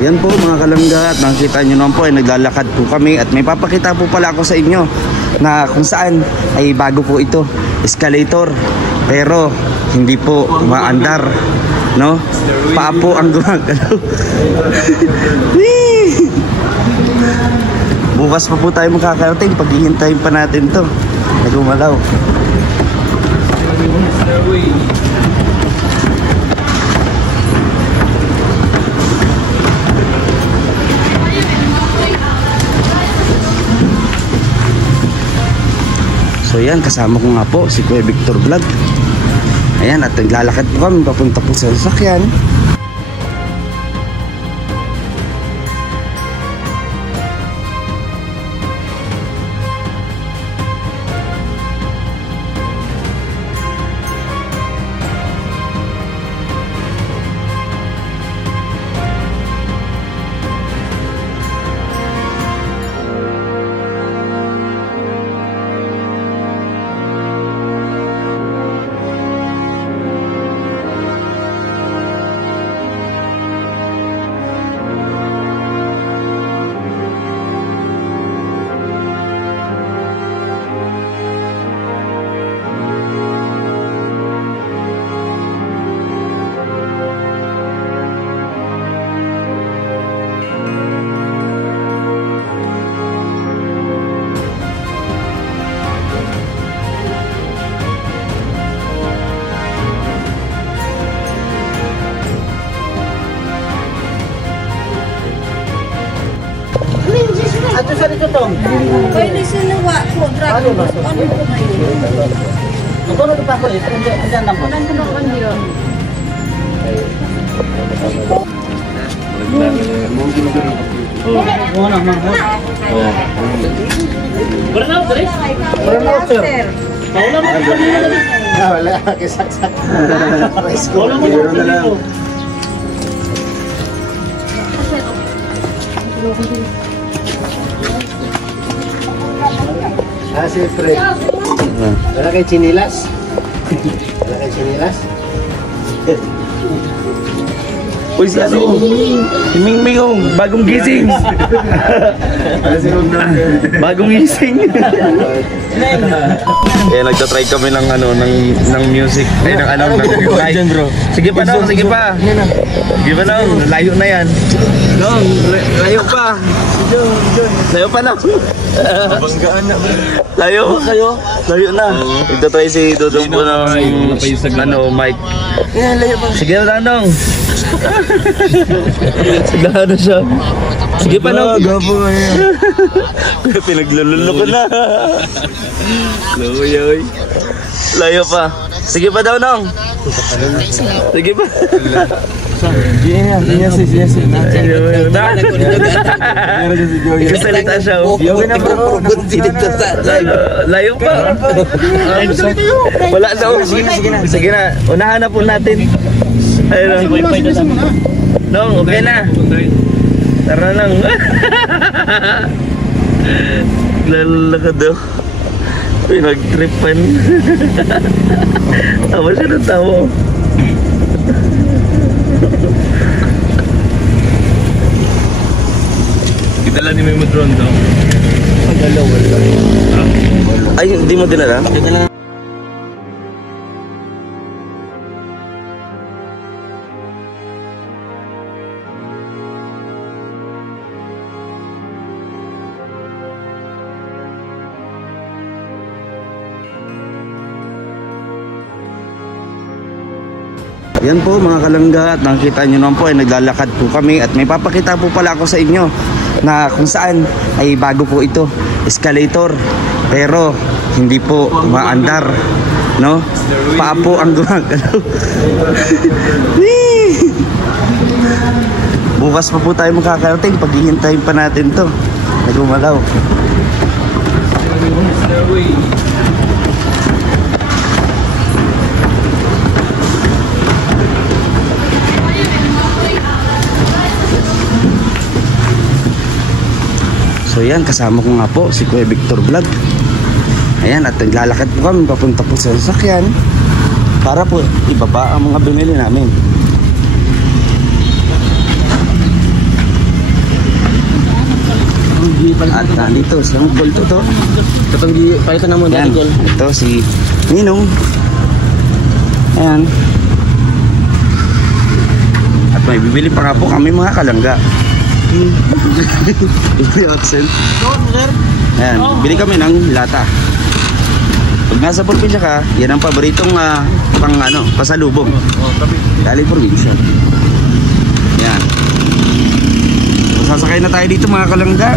Yan po mga kalangga, at nakikita nyo naman po ay naglalakad po kami at may papakita po pala ako sa inyo na kung saan ay bago po ito, escalator, pero hindi po maandar, no? Paa po ang gumagalaw. Bukas pa po tayo makakarating, paghihintayin pa natin to na gumalaw. So yan, kasama ko nga po si Kuya Victor Vlog. Ayan, at naglalakad po kami papunta po sa sasakyan. Ato sa dito tong. Pwede sinawa ko, dragon. Ano po ngayon? Ito na pa ko eh. Andiyan lang po. Ano ko kanyo? Oo na, mga. Burnout, sir. Burnout, sir. Wala mo kanina. Wala, kisak-sak. Wala mo kanina. Ah, siyempre. Wala kayo chinilas? Wala kayo chinilas? Uy, si ano? Si Mingming, oh, bagong gising. Bagong gising. Eh, nagtatry kami ng ano, ng music. Eh, ng ano, ng live. Sige pa daw, sige pa. Sige pa daw, layo na yan. Dong, layo pa. Layo pa na. Banggaan na. Layo kayo. Layo na. Nagtatry si Dodong po ng ano, mic. Sige na Dong. Sigla na siya. Sige pa na. Gapo ngayon. Pinaglululo ko na. Loyoy. Layo pa. Sige pa daw Nong. Sige pa. Yes. Kasalita siya. Layo pa. Wala daw. Sige na. Unahan na po natin. Ayun. Nong, okay na. Tara lang. Lalakad daw. Pinag-tripan. Tawa siya ng tawa. Kitala ni Memo drone daw. Ay, hindi mo dinala? Dinala. Yan po mga kalangga, at nakikita nyo naman po ay naglalakad po kami at may papakita po pala ako sa inyo na kung saan ay bago po ito, escalator, pero hindi po maandar, no? Paa po ang gumagalaw. Bukas pa po tayo makakarating, paghihintayin pa natin to na gumalaw. So yan, kasama ko nga po si Kuya Victor Vlog. Ayan, at naglalakad po kami papunta po sa sasakyan para po ibaba ang mga binili namin. At nandito sa Mugol to. Kapag palitan na mo Yan, dati Gol. ito si Ninong. Ayan. At may bibili pa nga po kami mga kalangga. Accent. Ayan, bili kami ng lata. Pag nasa probinsya ka, yan ang paboritong pasalubong. Dali probinsya. Ayan. Sasakay na tayo dito mga kalangga.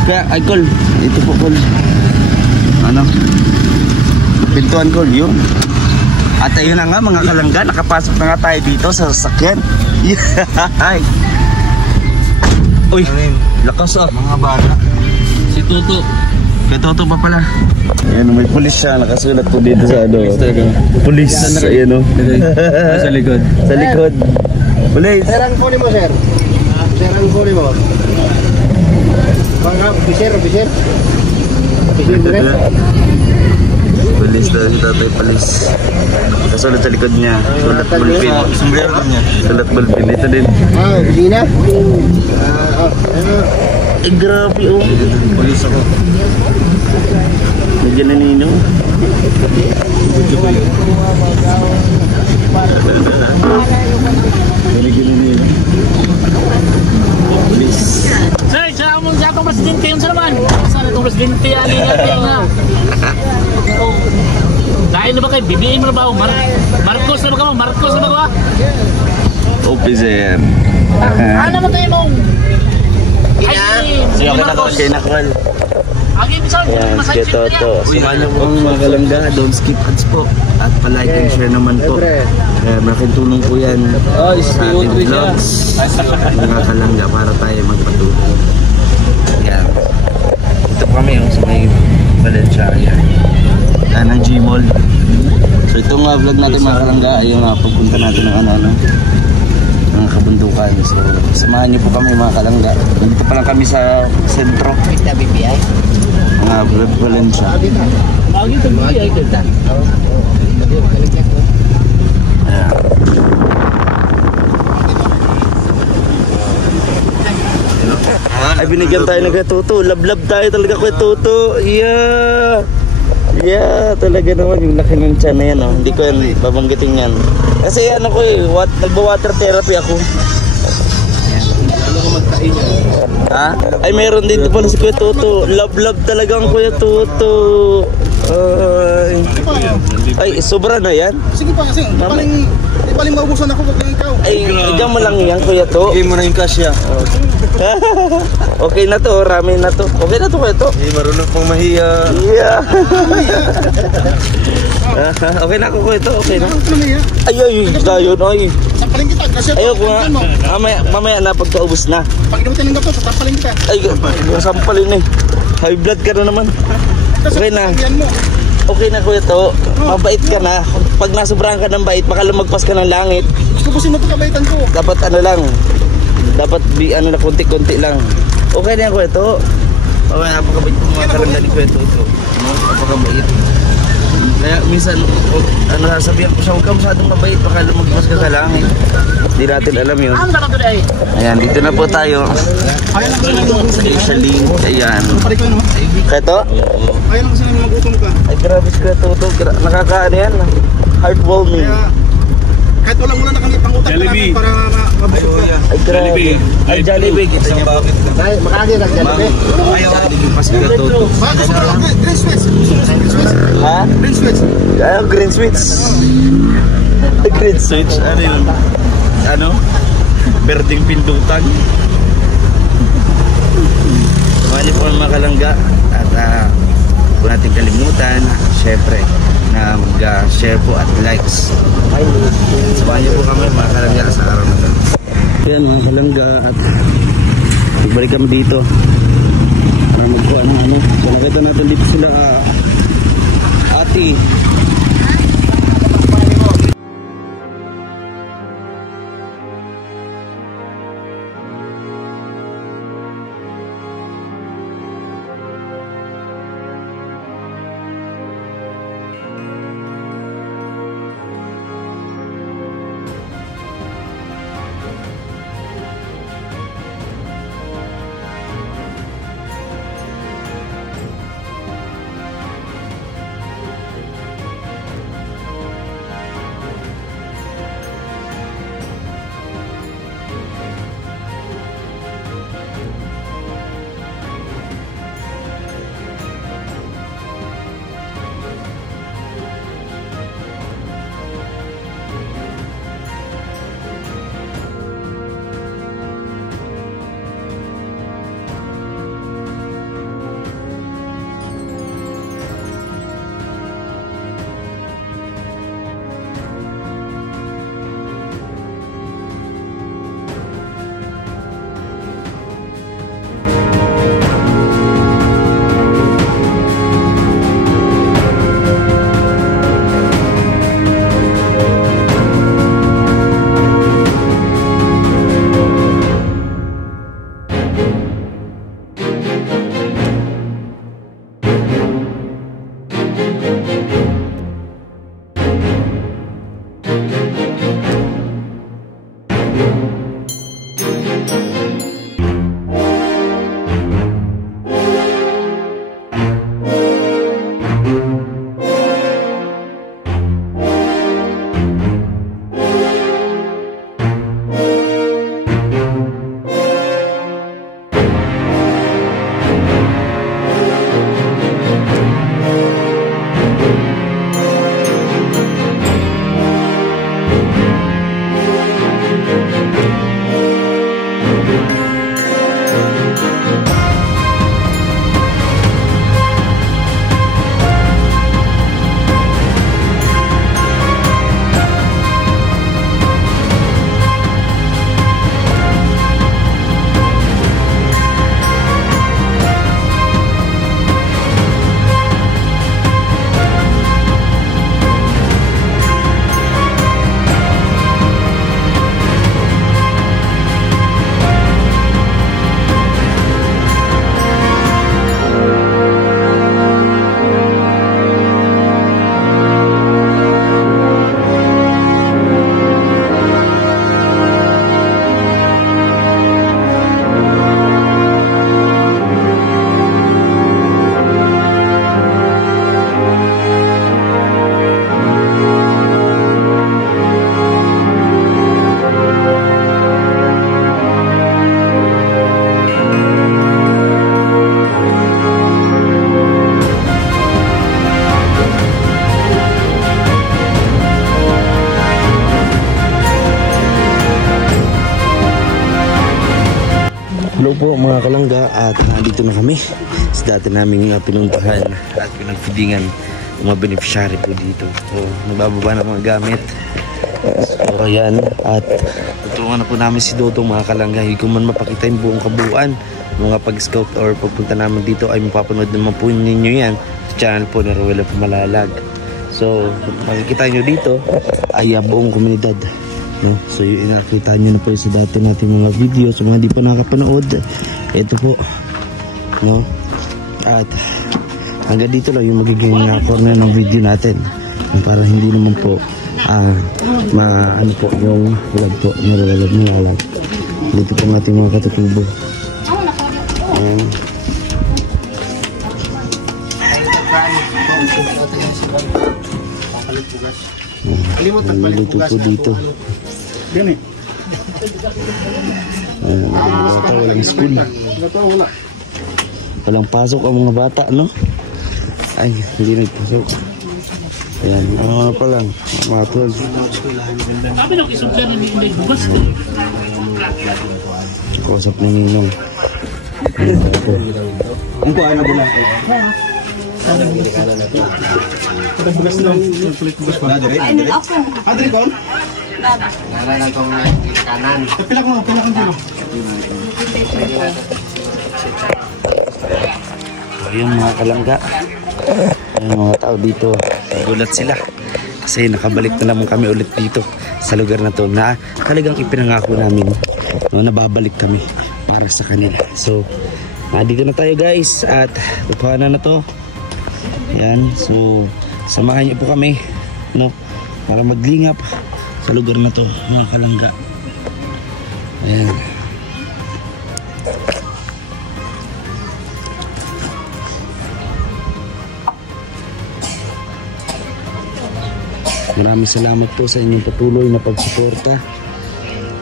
Kaya, ay Col, ito po Col. Pintuan Col, yun. At ayun na nga mga kalangga, nakapasok na nga tayo dito sa sasakyan. Ay. Uy, lakas mga bata. Si Tuto. Kay Toto pa pala. Ayan, may pulis siya, nakasulat po dito sa pulis, ayan o. Sa likod. Sa likod. Pulis. Sir, ang kunin mo, sir. Sir, ang kunin mo. Baka, officer. Officer din. Pulis daw si tatay, pulis. Kasulat sa likod niya. Sulat bulpin. Sulat bulpin. Ito din. Opisina? Eh, grabe oh. Pulis ako. Medyo nanino. Medyo nanino. Pulis. Sir, sa akong presidente yun sa naman. Saan itong presidente yan nga? Dahil na ba kayo? BBM na ba? Marcos na ba ka? Marcos na ba ka? Officer. Ano mo tayo mong? Sige, okay na Kwan. Agi, bisa Yan, sige Toto. Samahan niyo po ang mga kalangga. Don't skip ads po. At palike and share naman po. Kaya malaking tulong po yan sa ating vlogs. Mga kalangga para tayo magpatuloy. Yan. Ito po kami sa may Valencia. Yan. Yan ang Gmall. So itong vlog natin mga kalangga ay yung pagpunta natin ng ng kabundukan. So samahan niyo po kami mga kalangga. Dito pa lang kami sa sentro. Mga vlog Valencia. Lagi ito mo ay kita. Ay binigyan tayo ng Tuto. Love tayo talaga kay Tuto. Yeah. Yeah, talaga naman yung laki ng tiyan na yan oh. Hindi ko yan babanggitin yan. Kasi ano ko nagba-water therapy ako. Ha? Ay meron dito pala si Kuya Tuto. Love talaga ang Kuya Tuto. Ay, sobra na yan? Sige pa kasi, paling maubusan ako pag ikaw. Ay, diyan mo lang yan Kuya To. Bigay mo na yung cash ya. Okay na to, rami na to. Okay na to Kuya To. Marunong pang mahiya. Yeah. Okay na ako Kuya To, okay na. Ay, gayon ay. Sampalin kita kasi Ayoko nga. Mamaya na pagkaubos na. pag inutin ng gato, sampalin kita. Ay, sampalin eh. High blood ka na naman. Okay na. Okay na Kuya To. Mabait ka na. Pag nasubrahan ka ng bait, baka lumagpas ka ng langit. Gusto ko sinapagkabaitan ko. Dapat lang. Dapat na konti-konti lang. Okay na yan Kuya To. Okay, napakabait ko mga kalangga ni Kuya To. Napakabait. Kaya minsan, nasasabihan ko siya, huwag ka masyadong mabait, baka lumagpas ka sa langit. Hindi natin alam yun. Ayan, dito na po tayo. Specially, ayan. Kuya To? Ayaw lang kasi namin magutom ka. Ay, grabe si Kuya To. Nakakaano yan. Heartwarming. Kahit walang muna nakangipang utak namin para mabusog ka. Ay, grabe. Ay, Jollibee. Kita niya po. Makakagin ang Jollibee. Ayaw, pas Kuya To. Bakit gusto mo green sweets? Ha? Green sweets. Ayaw, green sweets. Green sweets? Ano yun? Ano? Berding pindutan. Samahan niyo po ang mga kalangga. At huwag natin kalimutan, syempre, na mag-share po at likes. Samahan niyo po kami mga kalangga sa araw na ito. Yan mga kalangga at balik kami dito para magkuhan ng ano. So nakita natin dito sila ate. Hello po mga kalangga, at nandito na kami sa dati naming pinuntahan at pinagfeedingan ng mga beneficiary po dito. So nagbababa ng mga gamit. So ayan, at tutulungan na po namin si Dodong mga kalangga. Hindi ko man mapakita yung buong kabuuan mga pag-scout or pagpunta namin dito, ay mapapanood naman po ninyo yan sa channel po ni Ruel Pumalag. So makikita nyo dito ay buong komunidad. No? So yung nakita nyo na po sa dati nating mga video. So mga di pa nakapanood, ito po, no? At hanggang dito lang yung magiging corner ng video natin, para hindi naman po ano po yung vlog po nilalag. Dito po natin mga katutubo. Luto po dito. Bata, walang school. Walang pasok ang mga bata, no? Ay, hindi nagpasok. Ayan, pa lang, mga 12. Sabi lang, isang dyan hindi bukas. Kausap na ninong. Ang kuha na ba natin? Bugas lang. Bugas ba? Ano ako? Adri ko? Nada. Pila kong kilo. Ayun mga kalangga, ayun mga tao dito, nagulat sila kasi nakabalik na naman kami ulit dito sa lugar na to na talagang ipinangako namin, no, nababalik kami para sa kanila. So dito na tayo guys, at pupuhanan na to. Yan, so samahan niyo po kami, no, para maglingap sa lugar na to mga kalangga. Ayan. Maraming salamat po sa inyong patuloy na pagsuporta.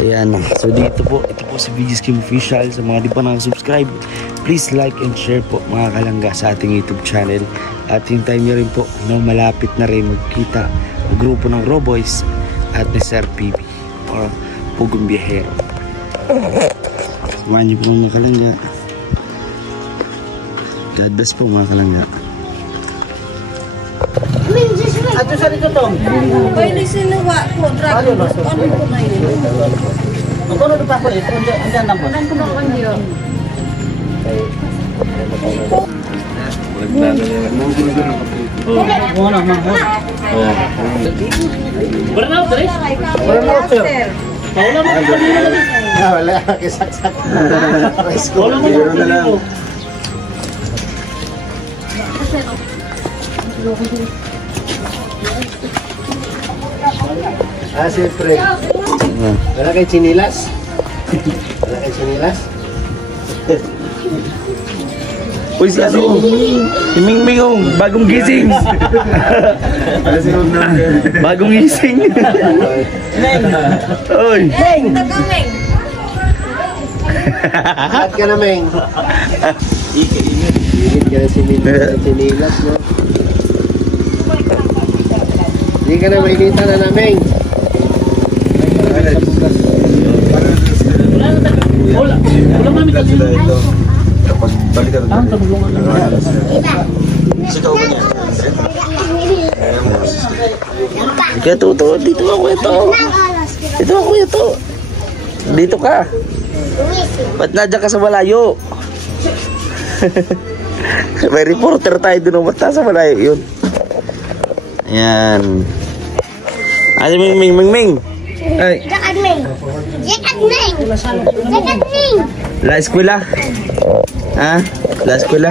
Ayan, so dito po, ito po si VG Scheme Official. Sa mga di pa nakasubscribe, please like and share po mga kalangga sa ating YouTube channel. At hintayin nyo rin po, no, malapit na rin magkita ang grupo ng Roboys at ni Sir PB or Pugong Biyahero. Samahan nyo po mga kalangga. God bless po mga kalangga. Ato sa dito tong. Pwede sinuwa ko, dragon. Ano ko na yun? Ang kono do pa ko ito, andan nang po. Anong kumakan yun? Mo na mo. Burnout, Dre? Master. Paula mo ko nila. Wala kisak-sak. Paula mo ko nila. Siyempre. Wala kayo sinilas? Wala kayo sinilas? Uy, si ano? Si Mingming oh, bagong gising. Bagong gising. Uy. Tagameng. Lahat ka na, Meng. Higit ka na sinilas, no? Hindi ka na mainita na Meng. Wala namin kalino. Ang tabulungan lang. Kaya Tuto, dito ka kuya to. Dito ka kuya to. Dito ka. Ba't nadyan ka sa malayo? May reporter tayo doon. Ba't nasa malayo yun? Ayan. Ano Ming? Ay. Jakadming. La eskwela? Ha? La eskwela?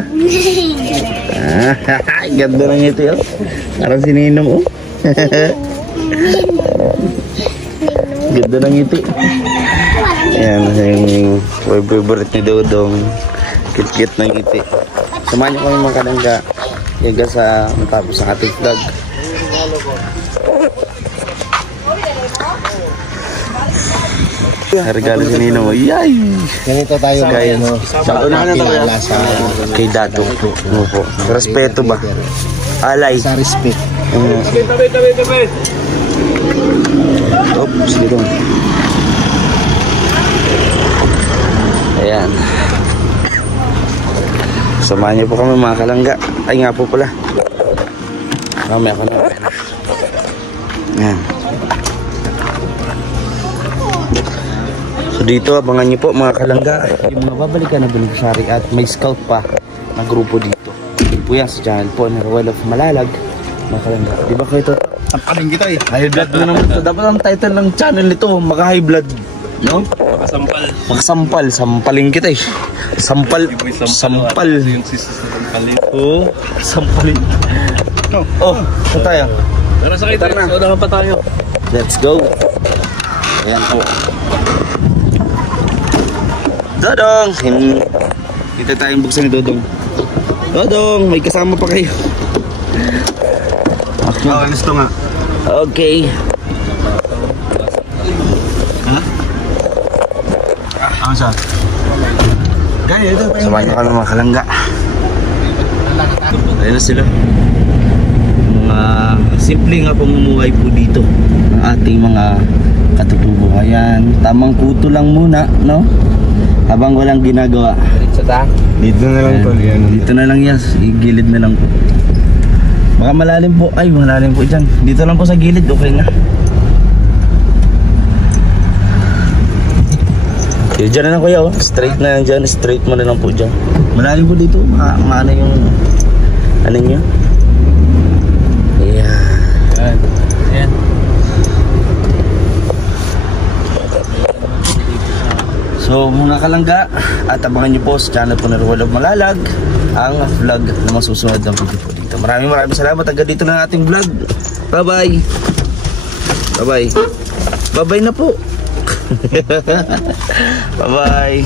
Ganda ng ito yun. Parang si Ninong oh. Ganda ng ngiti. Ayan, yung favorite ni Dodong. Kit-kit ng ngiti. Samahan niyo kami mga kalangga. Yaga sa matapos ang ating vlog. Regalo si Ninong. Yay! Ganito tayo Kaya, no? Kilala sa kay Dato. Ano po? Respeto ba? Alay. sa respect. Oops, dito. Ayan. Samahan niyo po kami mga kalangga. Ay nga po pala. Kami ako na pena. Ayan. So dito abangan niyo po mga kalangga. Yung mga babalikan na beneficiary at may scout pa na grupo dito. Dito po yan sa channel po na Royal of Malalag. Mga kalangga. Di ba kayo ito? Tampaling kita eh. High blood na naman ito. Dapat ang title ng channel nito, maka high blood. No? Makasampal. Makasampal. Sampaling kita eh. Sampal. Sampal. Yung sampalin. Oo. Sampalin. Oh, saan tayo? Pero sa kita na. Unahan pa tayo. Let's go. Ayan po. Dodong! Kita tayong buksan ni Dodong. Dodong, may kasama pa kayo. Oh, gusto nga. Okay. Ano siya? Kaya ito. Samahan nyo kami mga kalangga. Ayun na sila. Mga simple nga pamumuhay po dito ng ating mga katutubuhayan. Tamang kuto lang muna, no? Habang walang ginagawa. Dito na lang tol yan. Dito na lang yan. Igilid na lang po. Baka malalim po. Ay, malalim po dyan. Dito lang po sa gilid. Okay na. Okay, dyan na lang kuya. Oh. Straight na lang dyan. Straight mo na lang po dyan. Malalim po dito. Maano yung... Ano nyo? Ayan. Ayan. So mga kalangga, at abangan nyo po sa channel po na Royal of Malalag ang vlog na masusunod ng video po dito. Maraming salamat. Hanggang dito na ang ating vlog. Bye bye. Bye bye. Bye bye na po. Bye bye.